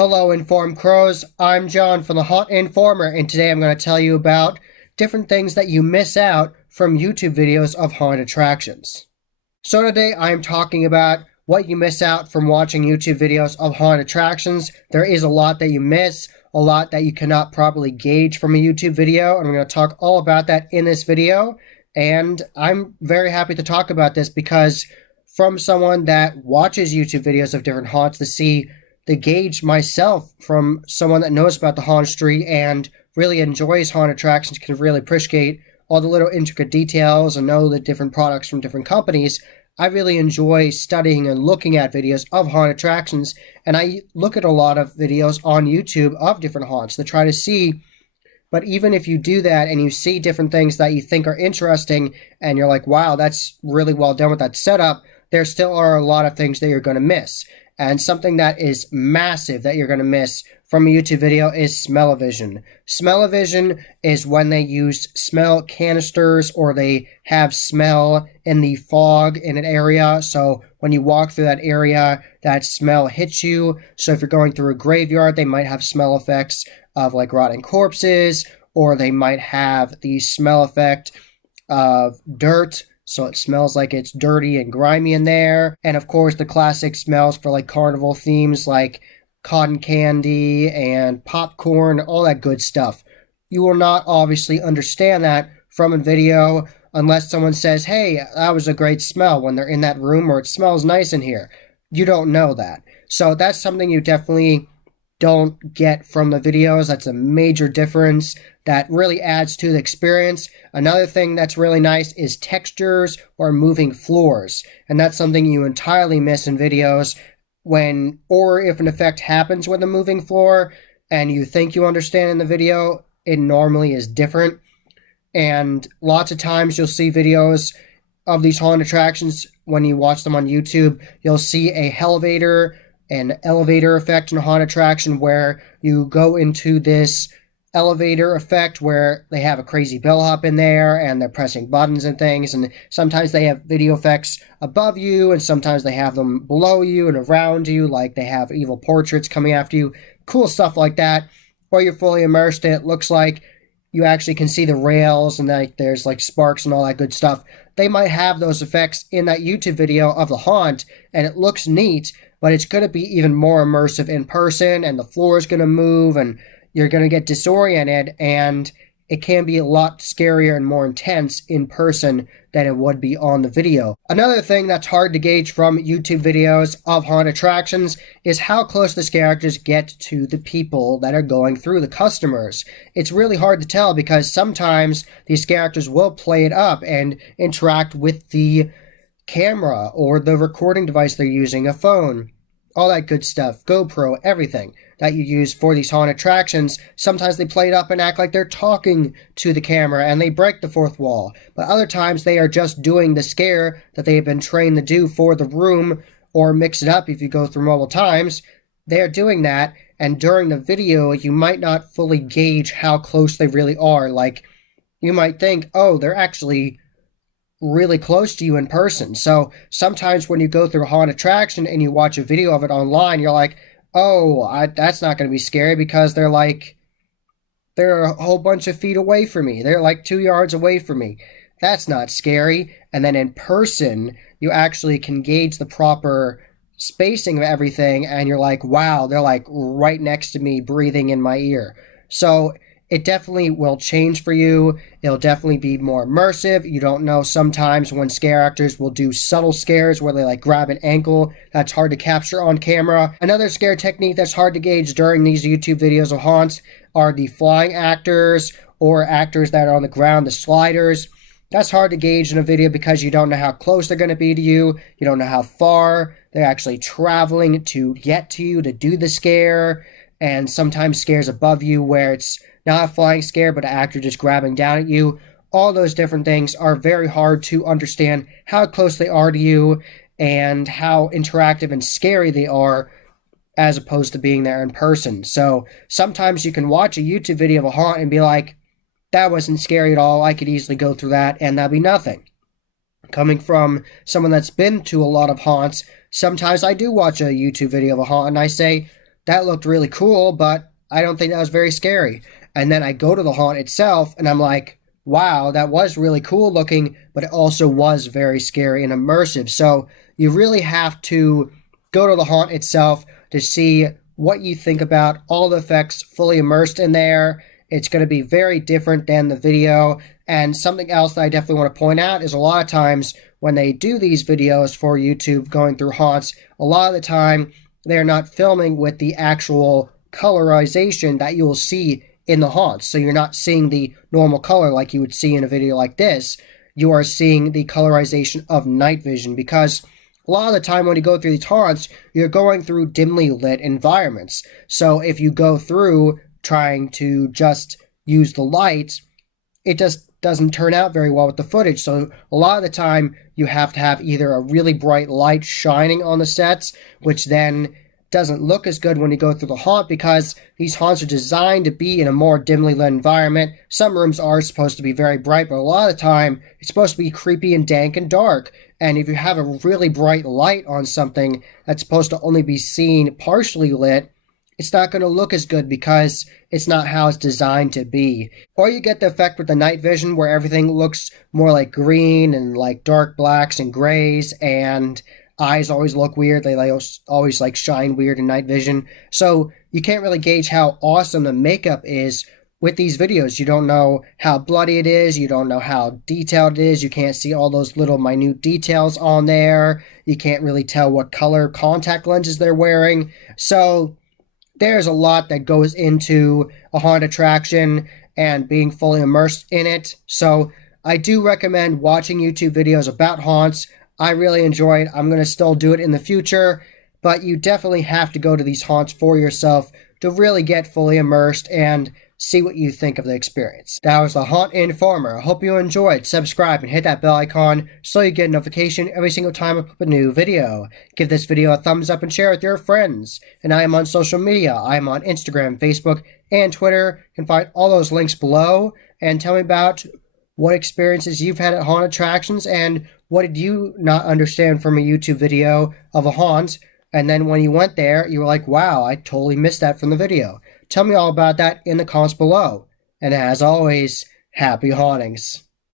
Hello, Informed Crows. I'm John from the Haunt Informer, and today I'm going to tell you about different things that you miss out from YouTube videos of haunted attractions. So today I'm talking about what you miss out from watching YouTube videos of haunted attractions. There is a lot that you miss, a lot that you cannot properly gauge from a YouTube video, and I'm going to talk all about that in this video. And I'm very happy to talk about this because from someone that watches YouTube videos of different haunts to see the gauge myself from someone that knows about the hauntry and really enjoys haunted attractions, can really appreciate all the little intricate details and know the different products from different companies. I really enjoy studying and looking at videos of haunted attractions, and I look at a lot of videos on YouTube of different haunts to try to see. But even if you do that and you see different things that you think are interesting and you're like, wow, that's really well done with that setup, there still are a lot of things that you're going to miss. And something that is massive that you're going to miss from a YouTube video is smell-o-vision. Smell-o-vision is when they use smell canisters or they have smell in the fog in an area. So when you walk through that area, that smell hits you. So if you're going through a graveyard, they might have smell effects of like rotting corpses, or they might have the smell effect of dirt. So it smells like it's dirty and grimy in there. And of course, the classic smells for like carnival themes like cotton candy and popcorn, all that good stuff. You will not obviously understand that from a video unless someone says, hey, that was a great smell when they're in that room, or it smells nice in here. You don't know that. So that's something you definitely don't get from the videos. That's a major difference that really adds to the experience. Another thing that's really nice is textures or moving floors, and that's something you entirely miss in videos when, or if an effect happens with a moving floor and you think you understand in the video, it normally is different. And lots of times you'll see videos of these haunted attractions when you watch them on YouTube. You'll see an elevator effect in a haunted attraction where you go into this elevator effect where they have a crazy bellhop in there and they're pressing buttons and things, and sometimes they have video effects above you and sometimes they have them below you and around you, like they have evil portraits coming after you, cool stuff like that. Or you're fully immersed and it looks like you actually can see the rails and like there's like sparks and all that good stuff. They might have those effects in that YouTube video of the haunt and it looks neat, but it's going to be even more immersive in person, and the floor is going to move and you're going to get disoriented, and it can be a lot scarier and more intense in person than it would be on the video. Another thing that's hard to gauge from YouTube videos of haunted attractions is how close the scare actors get to the people that are going through, the customers. It's really hard to tell because sometimes these scare actors will play it up and interact with the camera or the recording device they're using, a phone, all that good stuff, GoPro, everything that you use for these haunted attractions. Sometimes they play it up and act like they're talking to the camera and they break the fourth wall. But other times they are just doing the scare that they have been trained to do for the room, or mix it up if you go through multiple times. They are doing that, and during the video you might not fully gauge how close they really are. Like, you might think, oh, they're actually really close to you in person. So sometimes when you go through a haunted attraction and you watch a video of it online, you're like, oh, that's not going to be scary because they're a whole bunch of feet away from me. They're like 2 yards away from me. That's not scary. And then in person, you actually can gauge the proper spacing of everything, and you're like, wow, they're like right next to me, breathing in my ear. So it definitely will change for you. It'll definitely be more immersive. You don't know sometimes when scare actors will do subtle scares where they like grab an ankle. That's hard to capture on camera. Another scare technique that's hard to gauge during these YouTube videos of haunts are the flying actors or actors that are on the ground, the sliders. That's hard to gauge in a video because you don't know how close they're going to be to you. You don't know how far they're actually traveling to get to you to do the scare. And sometimes scares above you where it's not a flying scare, but an actor just grabbing down at you. All those different things are very hard to understand how close they are to you and how interactive and scary they are as opposed to being there in person. So sometimes you can watch a YouTube video of a haunt and be like, that wasn't scary at all. I could easily go through that and that'd be nothing. Coming from someone that's been to a lot of haunts, sometimes I do watch a YouTube video of a haunt and I say, that looked really cool, but I don't think that was very scary. And then I go to the haunt itself, and I'm like, wow, that was really cool looking, but it also was very scary and immersive. So you really have to go to the haunt itself to see what you think about all the effects fully immersed in there. It's going to be very different than the video. And something else that I definitely want to point out is a lot of times when they do these videos for YouTube going through haunts, a lot of the time they're not filming with the actual colorization that you will see in the haunts. So you're not seeing the normal color like you would see in a video like this. You are seeing the colorization of night vision, because a lot of the time when you go through these haunts, you're going through dimly lit environments. So if you go through trying to just use the lights, it just doesn't turn out very well with the footage. So a lot of the time you have to have either a really bright light shining on the sets, which then doesn't look as good when you go through the haunt, because these haunts are designed to be in a more dimly lit environment. Some rooms are supposed to be very bright, but a lot of the time it's supposed to be creepy and dank and dark. And if you have a really bright light on something that's supposed to only be seen partially lit, it's not going to look as good because it's not how it's designed to be. Or you get the effect with the night vision where everything looks more like green and like dark blacks and grays, and eyes always look weird. They always like shine weird in night vision. So you can't really gauge how awesome the makeup is with these videos. You don't know how bloody it is. You don't know how detailed it is. You can't see all those little minute details on there. You can't really tell what color contact lenses they're wearing. So there's a lot that goes into a haunted attraction and being fully immersed in it. So I do recommend watching YouTube videos about haunts. I really enjoy it. I'm going to still do it in the future, but you definitely have to go to these haunts for yourself to really get fully immersed and see what you think of the experience. That was the Haunt Informer. I hope you enjoyed. Subscribe and hit that bell icon so you get a notification every single time I put a new video. Give this video a thumbs up and share it with your friends. And I am on social media. I am on Instagram, Facebook, and Twitter. You can find all those links below. And tell me about what experiences you've had at haunt attractions, and what did you not understand from a YouTube video of a haunt, and then when you went there, you were like, wow, I totally missed that from the video. Tell me all about that in the comments below. And as always, happy hauntings.